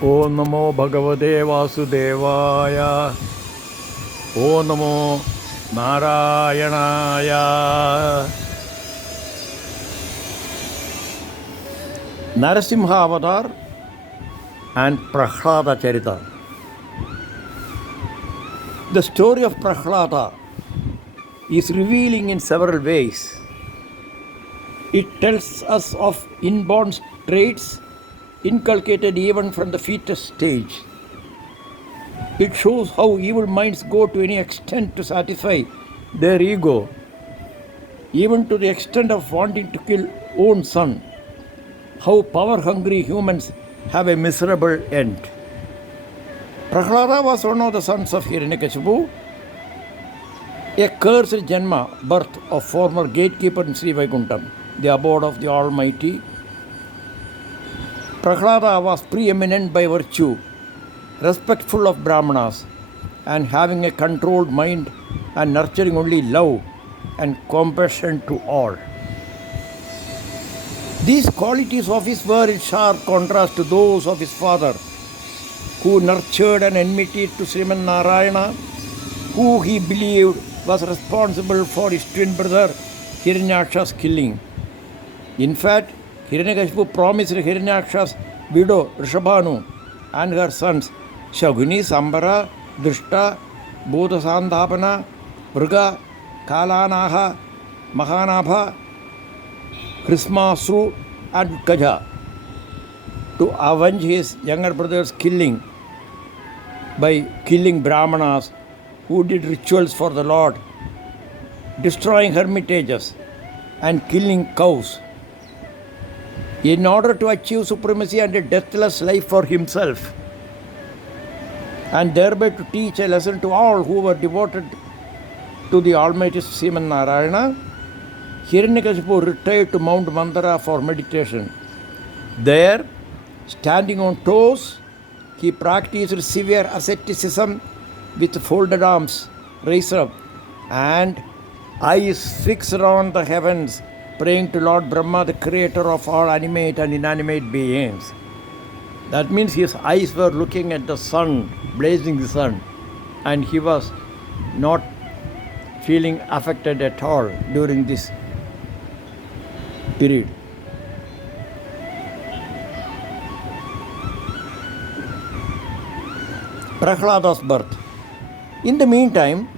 Om Namo Bhagavate Vasudevaya. Om Namo Narayanaya. Narasimha Avatar and Prahlada Charita. The story of Prahlada is revealing in several ways. It tells us of inborn traits inculcated even from the fetus stage. It shows how evil minds go to any extent to satisfy their ego, even to the extent of wanting to kill own son. How power-hungry humans have a miserable end. Prahlada was one of the sons of Hiranyakashipu, a cursed Janma, birth of former gatekeeper in Sri Vaikuntham, the abode of the Almighty. Prahlada was preeminent by virtue, respectful of Brahmanas, and having a controlled mind and nurturing only love and compassion to all. These qualities of his were in sharp contrast to those of his father, who nurtured an enmity to Sriman Narayana, who he believed was responsible for his twin brother Hiranyaksha's killing. In fact, Hiranyakashipu promised Hiranyaksha's widow Rishabhanu and her sons Shaguni, Sambara, Drishta, Bodhasandhapana, Vriga, Kalanaha, Mahanabha, Krismasru, and Gaja to avenge his younger brother's killing by killing Brahmanas who did rituals for the Lord, destroying hermitages, and killing cows, in order to achieve supremacy and a deathless life for himself, and thereby to teach a lesson to all who were devoted to the Almighty Sriman Narayana. Hiranyakashipu retired to Mount Mandara for meditation. There, standing on toes, he practiced severe asceticism with folded arms raised up and eyes fixed on the heavens, praying to Lord Brahma, the creator of all animate and inanimate beings. That means his eyes were looking at the sun, blazing the sun, and he was not feeling affected at all during this period. Prahlada's birth. In the meantime,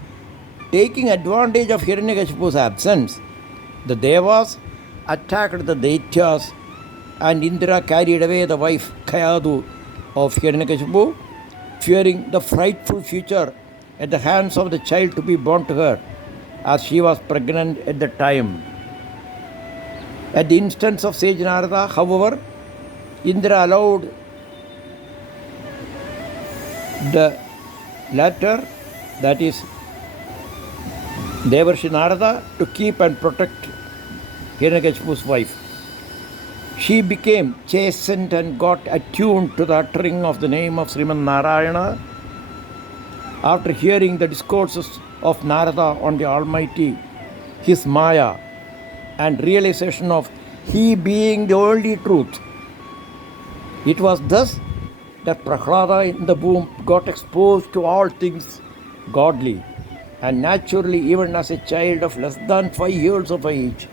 taking advantage of Hiranyakashipu's absence, the Devas attacked the Daityas, and Indra carried away the wife Kayadu of Hiranyakashipu, fearing the frightful future at the hands of the child to be born to her, as she was pregnant at the time. At the instance of sage Narada, however, Indra allowed the latter, that is Devarshi Narada, to keep and protect Hiranyakashipu's wife. She became chastened and got attuned to the uttering of the name of Sriman Narayana. After hearing the discourses of Narada on the Almighty, his Maya, and realization of he being the only truth. It was thus that Prahlada in the womb got exposed to all things godly, and naturally, even as a child of less than 5 years of age,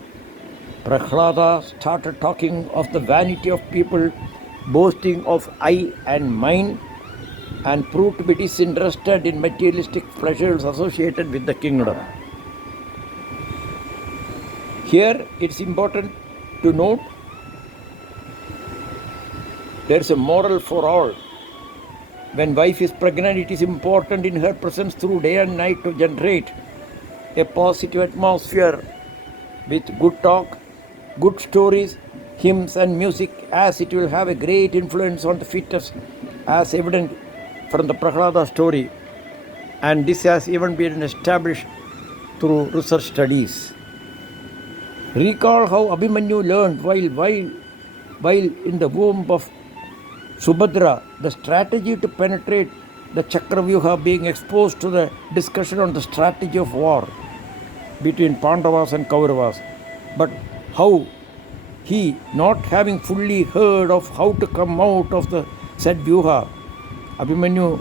Prahlada started talking of the vanity of people, boasting of I and mine, and proved to be disinterested in materialistic pleasures associated with the kingdom. Here it's important to note there is a moral for all. When wife is pregnant, it is important in her presence through day and night to generate a positive atmosphere with good talk, good stories, hymns and music, as it will have a great influence on the fetus, as evident from the Prahlada story, and this has even been established through research studies. Recall how Abhimanyu learned while in the womb of Subhadra the strategy to penetrate the Chakravyuha, being exposed to the discussion on the strategy of war between Pandavas and Kauravas, but how he, not having fully heard of how to come out of the said Vyuha, Abhimanyu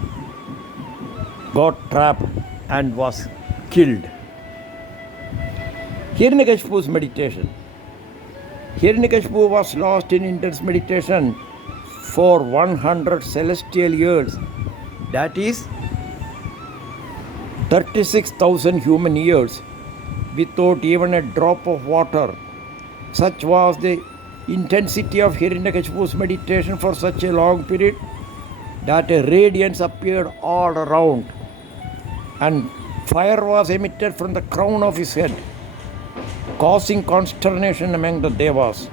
got trapped and was killed. Hiranyakashipu's meditation. Hiranyakashipu was lost in intense meditation for 100 celestial years. That is 36,000 human years without even a drop of water. Such was the intensity of Hiranyakashipu's meditation for such a long period that a radiance appeared all around and fire was emitted from the crown of his head, causing consternation among the Devas.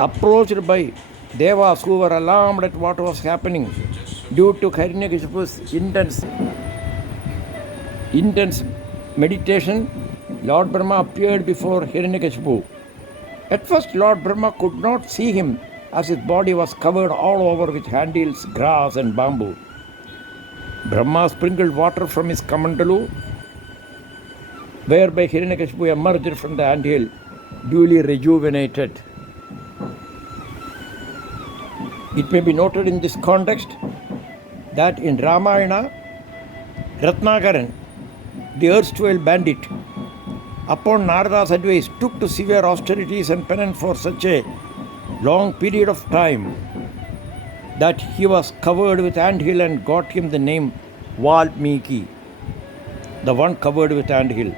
Approached by Devas who were alarmed at what was happening due to Hiranyakashipu's intense meditation, Lord Brahma appeared before Hiranyakashipu. At first, Lord Brahma could not see him as his body was covered all over with handles, grass and bamboo. Brahma sprinkled water from his kamandalu, whereby Hiranyakashipu emerged from the anthill, duly rejuvenated. It may be noted in this context that in Ramayana, Ratnakaran, the erstwhile bandit, upon Narada's advice, took to severe austerities and penance for such a long period of time that he was covered with anthill and got him the name Valmiki, the one covered with anthill.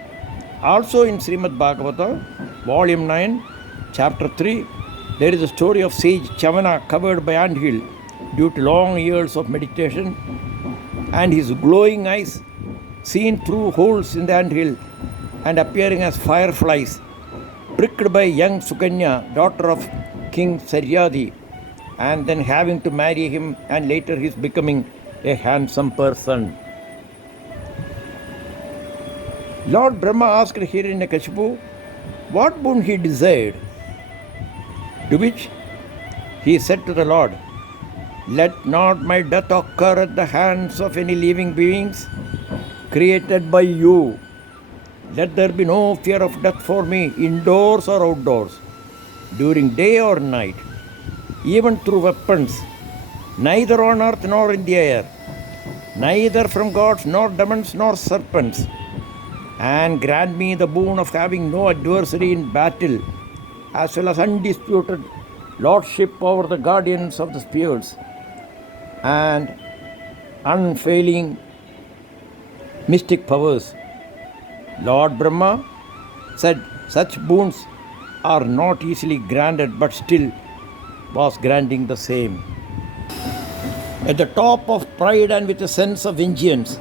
Also in Srimad Bhagavata, volume 9, chapter 3, there is a story of sage Chavana covered by anthill due to long years of meditation, and his glowing eyes seen through holes in the anthill and appearing as fireflies, pricked by young Sukanya, daughter of King Saryadi, and then having to marry him, and later his becoming a handsome person. Lord Brahma asked Hiranyakashipu what boon he desired, to which he said to the Lord, "Let not my death occur at the hands of any living beings created by you. Let there be no fear of death for me, indoors or outdoors, during day or night, even through weapons, neither on earth nor in the air, neither from gods nor demons nor serpents. And grant me the boon of having no adversary in battle, as well as undisputed lordship over the guardians of the spheres, and unfailing mystic powers." Lord Brahma said such boons are not easily granted, but still was granting the same. At the top of pride and with a sense of vengeance,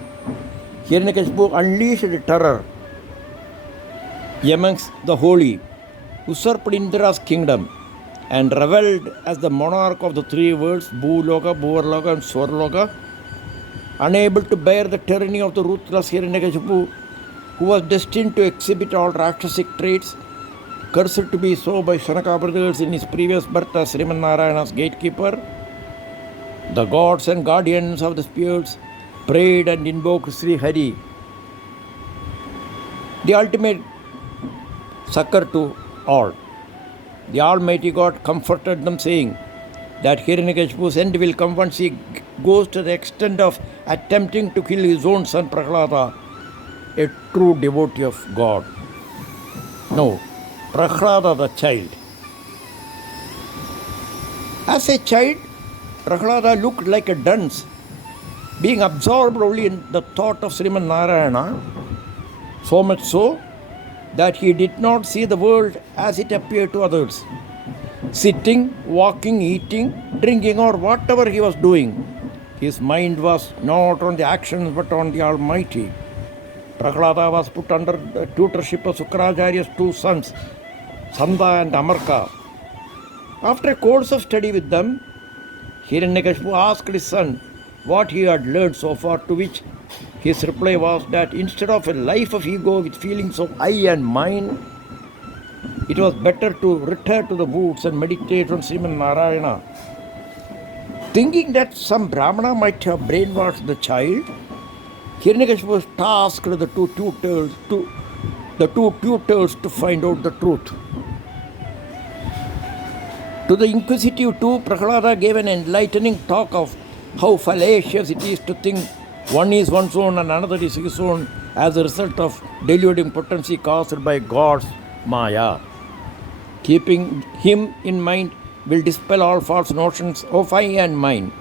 Hiranyakashipu unleashed terror amongst the holy, usurped Indra's kingdom, and revelled as the monarch of the three worlds, Bhuloka, Bhuvarloka and Swarloka. Unable to bear the tyranny of the ruthless Hiranyakashipu, who was destined to exhibit all Rakshasic traits, cursed to be so by Shanaka brothers in his previous birth as Sriman Narayana's gatekeeper, the gods and guardians of the spheres prayed and invoked Sri Hari, the ultimate succor to all. The Almighty God comforted them, saying that Hiranyakashipu's end will come once he goes to the extent of attempting to kill his own son Prahlada, a true devotee of God. No, Prahlada the child. As a child, Prahlada looked like a dunce, being absorbed only in the thought of Sriman Narayana, so much so that he did not see the world as it appeared to others. Sitting, walking, eating, drinking, or whatever he was doing, his mind was not on the actions but on the Almighty. Prahlada was put under the tutorship of Sukracharya's two sons, Sanda and Amarka. After a course of study with them, Hiranyakashipu asked his son what he had learned so far, to which his reply was that instead of a life of ego with feelings of I and mine, it was better to return to the woods and meditate on Sriman Narayana. Thinking that some Brahmana might have brainwashed the child, Hiranyakashipu tasked the two tutors to find out the truth. To the inquisitive too, Prahlada gave an enlightening talk of how fallacious it is to think one is one's own and another is his own as a result of deluding potency caused by God's Maya. Keeping him in mind will dispel all false notions of I and mine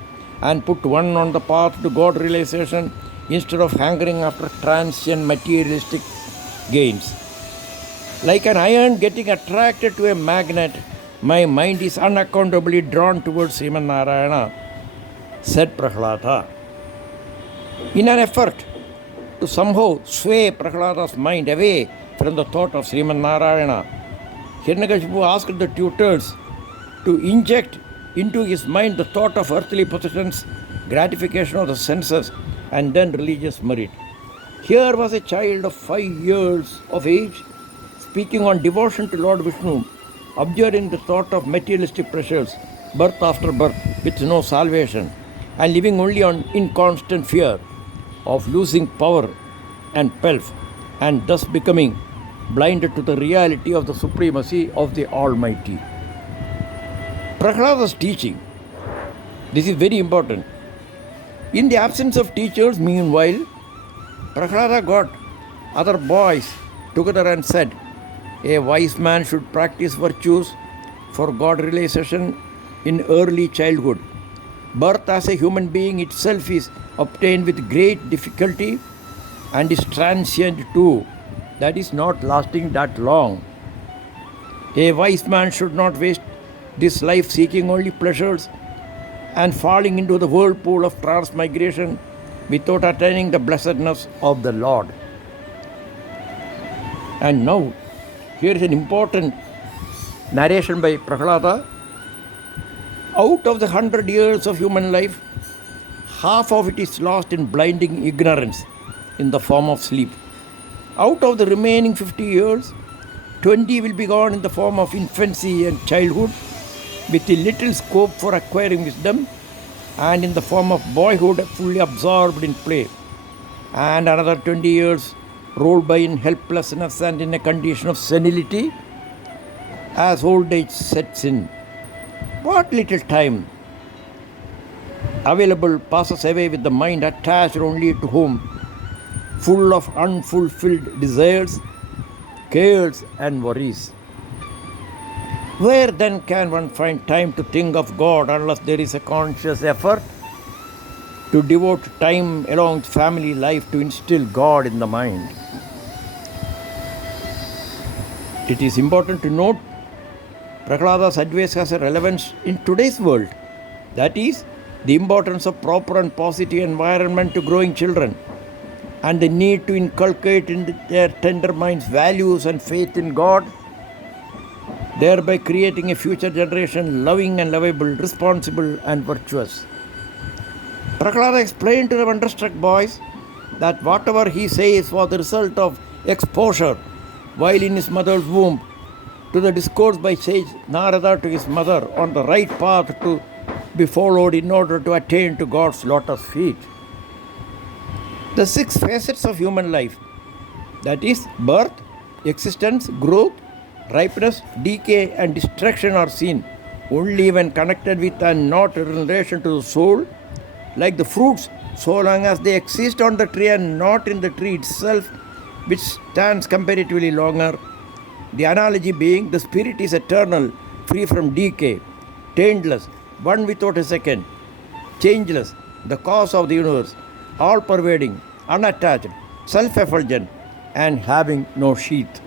and put one on the path to God realization instead of hankering after transient materialistic gains. Like an iron getting attracted to a magnet, my mind is unaccountably drawn towards Sriman Narayana, said Prahlada. In an effort to somehow sway Prahlada's mind away from the thought of Sriman Narayana, Hiranyakashipu asked the tutors to inject into his mind the thought of earthly possessions, gratification of the senses, and then religious merit. Here was a child of 5 years of age speaking on devotion to Lord Vishnu, observing the thought of materialistic pressures, birth after birth with no salvation, and living only in constant fear of losing power and pelf, and thus becoming blinded to the reality of the supremacy of the Almighty. Prahlada's teaching, this is very important. In the absence of teachers, meanwhile, Prahlada got other boys together and said, a wise man should practice virtues for God realization in early childhood. Birth as a human being itself is obtained with great difficulty and is transient too, that is not lasting that long. A wise man should not waste this life seeking only pleasures and falling into the whirlpool of transmigration without attaining the blessedness of the Lord. And now, here is an important narration by Prahlada. Out of the 100 years of human life, half of it is lost in blinding ignorance in the form of sleep. Out of the remaining 50 years, 20 will be gone in the form of infancy and childhood, with little scope for acquiring wisdom, and in the form of boyhood fully absorbed in play. And another 20 years rolled by in helplessness and in a condition of senility as old age sets in. What little time available passes away with the mind attached only to whom, full of unfulfilled desires, cares and worries. Where then can one find time to think of God unless there is a conscious effort to devote time along with family life to instill God in the mind? It is important to note Prahlada's advice has a relevance in today's world. That is, the importance of proper and positive environment to growing children and the need to inculcate in their tender minds values and faith in God, thereby creating a future generation loving and lovable, responsible and virtuous. Prahlada explained to the wonderstruck boys that whatever he says was the result of exposure while in his mother's womb to the discourse by sage Narada to his mother on the right path to be followed in order to attain to God's lotus feet. The 6 facets of human life, that is birth, existence, growth, ripeness, decay and destruction, are seen only when connected with and not in relation to the soul, like the fruits, so long as they exist on the tree and not in the tree itself, which stands comparatively longer. The analogy being the spirit is eternal, free from decay, taintless, one without a second, changeless, the cause of the universe, all-pervading, unattached, self-effulgent, and having no sheath.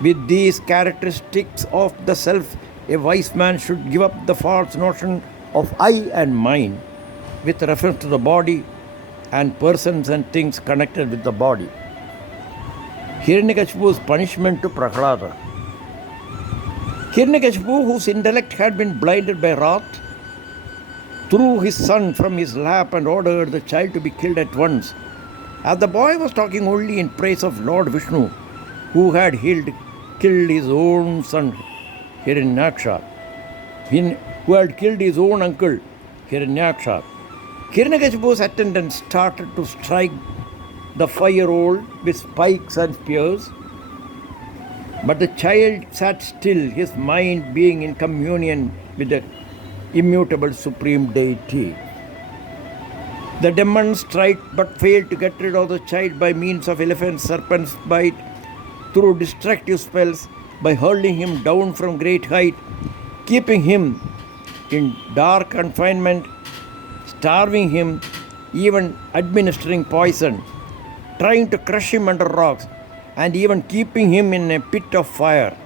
With these characteristics of the self, a wise man should give up the false notion of I and mine with reference to the body and persons and things connected with the body. Hiranyakashipu's punishment to Prahlada. Hiranyakashipu, whose intellect had been blinded by wrath, threw his son from his lap and ordered the child to be killed at once. As the boy was talking only in praise of Lord Vishnu, who had killed his own son, Hiranyaksha, who had killed his own uncle, Hiranyaksha, Hiranyakashipu's attendants started to strike the 5-year-old with spikes and spears. But the child sat still, his mind being in communion with the immutable supreme deity. The demons tried but failed to get rid of the child by means of elephant serpent's bite, through destructive spells, by hurling him down from great height, keeping him in dark confinement, starving him, even administering poison, trying to crush him under rocks, and even keeping him in a pit of fire.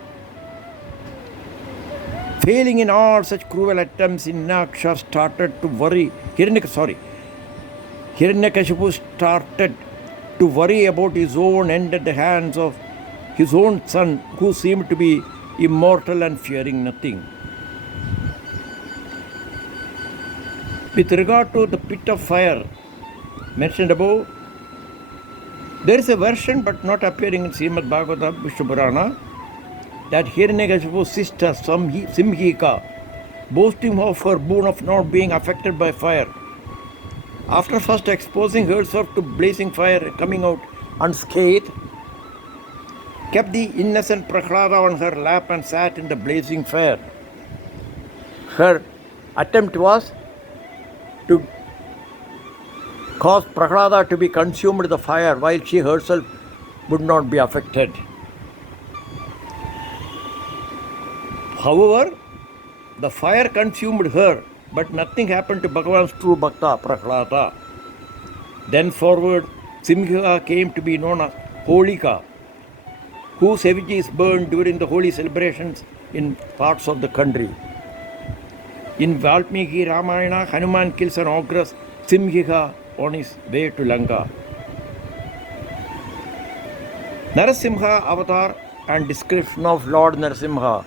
Failing in all such cruel attempts, Inaksha started to worry. Hiranyakashipu started to worry about his own end at the hands of his own son, who seemed to be immortal and fearing nothing. With regard to the pit of fire mentioned above, there is a version but not appearing in Srimad Bhagavatam Vishnu Purana that Hiranyakashipu's sister Simhika, boasting of her boon of not being affected by fire, after first exposing herself to blazing fire coming out unscathed, kept the innocent Prahlada on her lap and sat in the blazing fire. Her attempt was to cause Prahlada to be consumed with the fire while she herself would not be affected. However, the fire consumed her, but nothing happened to Bhagavan's true Bhakta, Prahlada. Thenforward, Simhika came to be known as Holika, whose effigy is burned during the holy celebrations in parts of the country. In Valmiki Ramayana, Hanuman kills an ogress, Simhika, on his way to Lanka. Narasimha avatar and description of Lord Narasimha.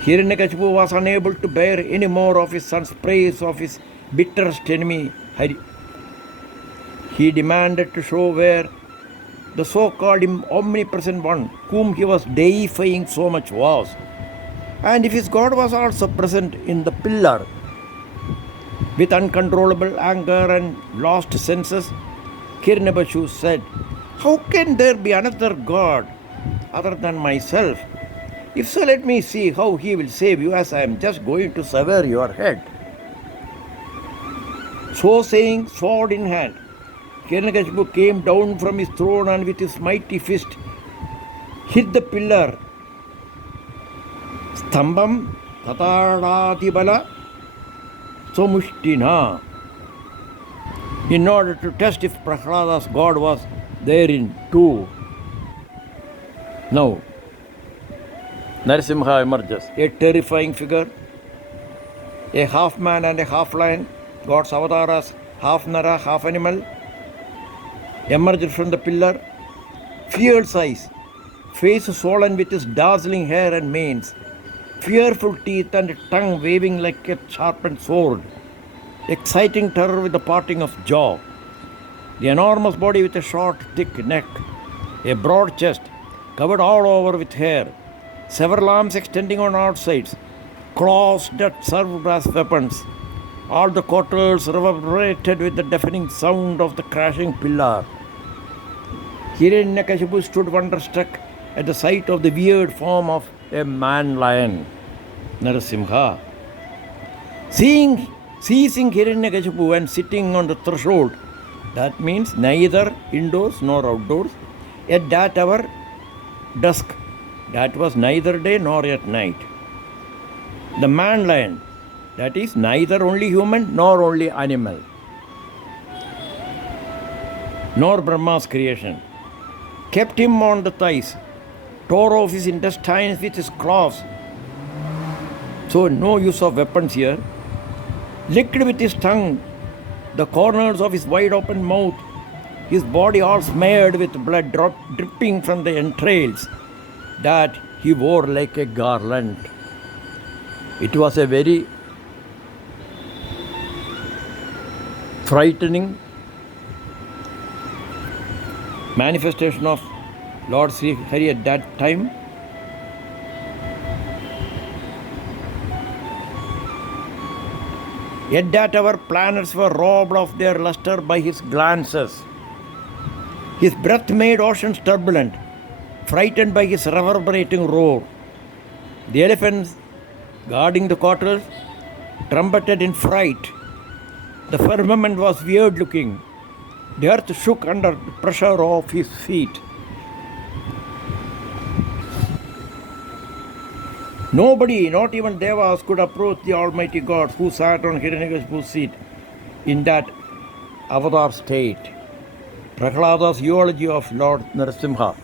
Hiranyakashipu was unable to bear any more of his son's praise of his bitterest enemy, Hari. He demanded to show where the so-called omnipresent one, whom he was deifying so much, was, and if his God was also present in the pillar. With uncontrollable anger and lost senses, Hiranyakashipu said, "How can there be another God other than myself? If so, let me see how he will save you, as I am just going to sever your head." So saying, sword in hand, Hiranyakashipu came down from his throne and with his mighty fist hit the pillar. Stambam Tatadadibala Somushtina, in order to test if Prahlada's God was therein too. Now, Narasimha emerges, a terrifying figure, a half man and a half lion, God's avatar as half Nara, half animal, emerged from the pillar, fierce eyes, face swollen with his dazzling hair and manes, fearful teeth and a tongue waving like a sharpened sword, exciting terror with the parting of jaw, the enormous body with a short, thick neck, a broad chest covered all over with hair, several arms extending on all sides, claws that served as weapons. All the quarters reverberated with the deafening sound of the crashing pillar. Hiranyakashipu stood wonderstruck at the sight of the weird form of a man-lion, Narasimha. Seizing Hiranyakashipu and sitting on the threshold, that means neither indoors nor outdoors, at that hour, dusk, that was neither day nor at night. The man-lion, that is neither only human nor only animal, nor Brahma's creation, kept him on the thighs, tore off his intestines with his claws. So no use of weapons here. Licked with his tongue the corners of his wide open mouth, his body all smeared with blood dripping from the entrails that he wore like a garland. It was a very frightening manifestation of Lord Sri Hari at that time. Yet that our planets were robbed of their luster by his glances. His breath made oceans turbulent. frightened by his reverberating roar. The elephants guarding the quarters trumpeted in fright. The firmament was weird looking. The earth shook under the pressure of his feet. Nobody, not even Devas, could approach the Almighty God who sat on Hiranyakashipu's seat in that avatar state. Prahlada's eulogy of Lord Narasimha.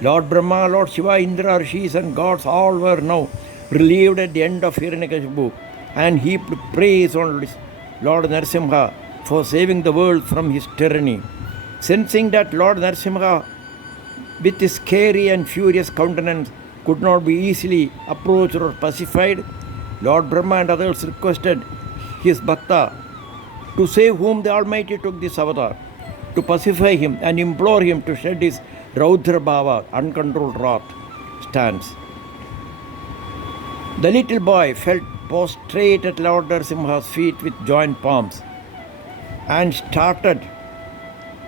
Lord Brahma, Lord Shiva, Indra, Rishis and gods all were now relieved at the end of Hiranyakashipu and heaped praise on Lord Narasimha for saving the world from his tyranny. Sensing that Lord Narasimha, with his scary and furious countenance, could not be easily approached or pacified, Lord Brahma and others requested his Bhakta, to save whom the Almighty took this avatar, to pacify him and implore him to shed his Raudra Bhava, uncontrolled wrath, stance. The little boy fell prostrate at Lord Narasimha's feet with joined palms and started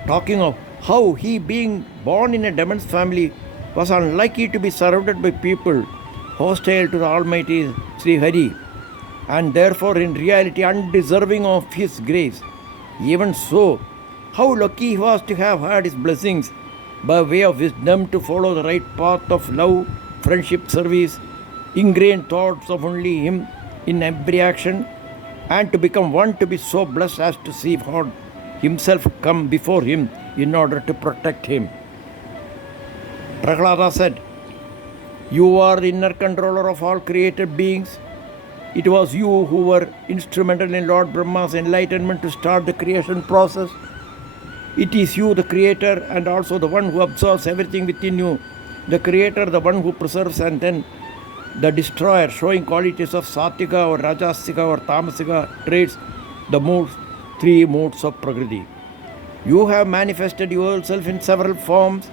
talking of how he, being born in a demon's family, was unlikely to be surrounded by people hostile to the Almighty Sri Hari and therefore in reality undeserving of his grace. Even so, how lucky he was to have had his blessings by way of wisdom to follow the right path of love, friendship, service, ingrained thoughts of only him in every action, and to become one to be so blessed as to see God himself come before him in order to protect him. Prahlada said, "You are the inner controller of all created beings. It was you who were instrumental in Lord Brahma's enlightenment to start the creation process. It is you, the creator, and also the one who absorbs everything within you. The creator, the one who preserves, and then the destroyer, showing qualities of Satvika or Rajasika or Tamasika traits, the three modes of Prakriti. You have manifested yourself in several forms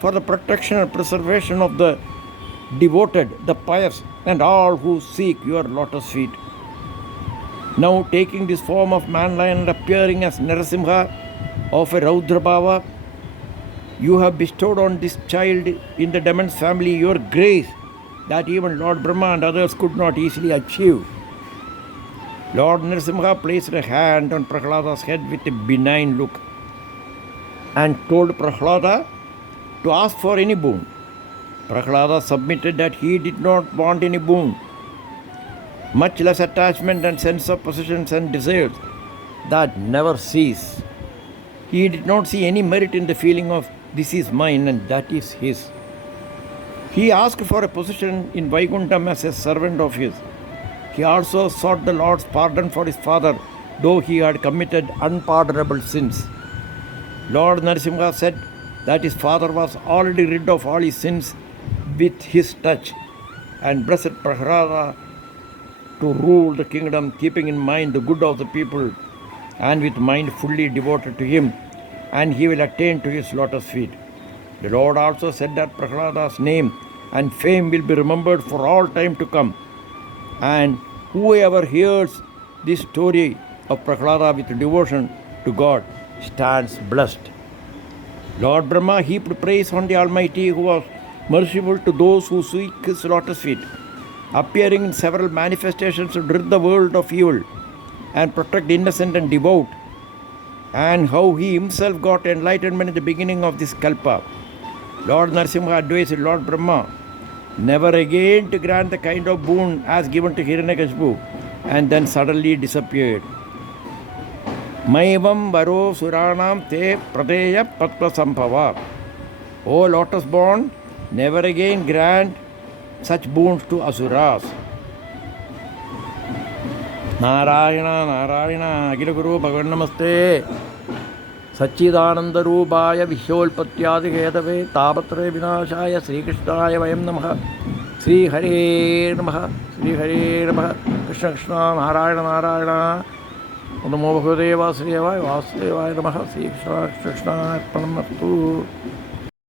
for the protection and preservation of the devoted, the pious, and all who seek your lotus feet. Now taking this form of man-lion and appearing as Narasimha of a Raudrabhava, you have bestowed on this child in the demon's family your grace that even Lord Brahma and others could not easily achieve." Lord Narasimha placed a hand on Prahlada's head with a benign look and told Prahlada to ask for any boon. Prahlada submitted that he did not want any boon, much less attachment and sense of possessions and desires that never cease. He did not see any merit in the feeling of this is mine and that is his. He asked for a position in Vaikuntham as a servant of his. He also sought the Lord's pardon for his father, though he had committed unpardonable sins. Lord Narasimha said that his father was already rid of all his sins with his touch, and blessed Prahlada to rule the kingdom, keeping in mind the good of the people and with mind fully devoted to him, and he will attain to his lotus feet. The Lord also said that Prahlada's name and fame will be remembered for all time to come, and whoever hears this story of Prahlada with devotion to God stands blessed. Lord Brahma heaped praise on the Almighty, who was merciful to those who seek his lotus feet, appearing in several manifestations to rid the world of evil and protect the innocent and devout, and how he himself got enlightenment in the beginning of this kalpa. Lord Narasimha advised Lord Brahma never again to grant the kind of boon as given to Hiranyakashipu, and then suddenly disappeared. Maivam varo suranam te pradeya patva sambhava. O lotus born, never again grant such boons to asuras. Narayana Narayana Akhila Guru Bhagavan Namaste Satchidananda Rupaya Vishwolpatyadi Hedave Tapatre Vinashaya Sri Krishnaya Vayam Namaha Sri Hare Namaha Sri Hare Namaha Krishna Krishna Narayana Narayana Namo Bhagavate Vasudevaya Vasudevaya Namaha Sri Krishna Krishna Arpanamastu.